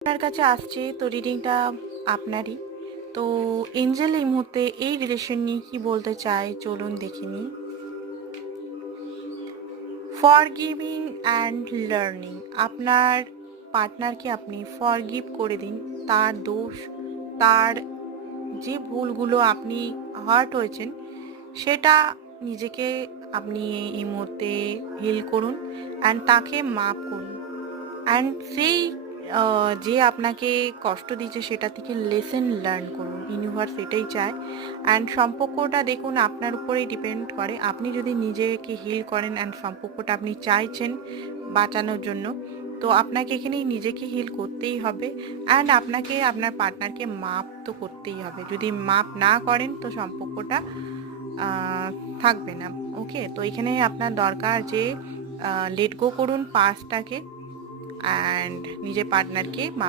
আপনার কাছে আসছে তো রিডিংটা আপনারই। তো এঞ্জেল এই মুহূর্তে এই রিলেশন নিয়ে কি বলতে চায় চলুন দেখে নিই। ফরগিভিং অ্যান্ড লার্নিং, আপনার পার্টনারকে আপনি ফরগিভ করে দিন। তার দোষ, তার যে ভুলগুলো আপনি হার্ট হয়েছেন সেটা নিজেকে আপনি এই মুহূর্তে হিল করুন অ্যান্ড তাকে মাপ করুন। অ্যান্ড সেই যে আপনাকে কষ্ট দিচ্ছে সেটা থেকে লেসন লার্ন করুন। ইউনিভার্স এটাই চায়। অ্যান্ড সম্পর্কটা দেখুন আপনার উপরেই ডিপেন্ড করে। আপনি যদি নিজেকে হিল করেন অ্যান্ড সম্পর্কটা আপনি চাইছেন বাঁচানোর জন্য, তো আপনাকে এখানেই নিজেকে হিল করতেই হবে। অ্যান্ড আপনাকে আপনার পার্টনারকে মাপ তো করতেই হবে। যদি মাপ না করেন তো সম্পর্কটা আহ, থাকবে না। ওকে, তো এখানে আপনার দরকার যে লেট গো করুন পাস্টটাকে অ্যান্ড নিজের পার্টনারকে মাপ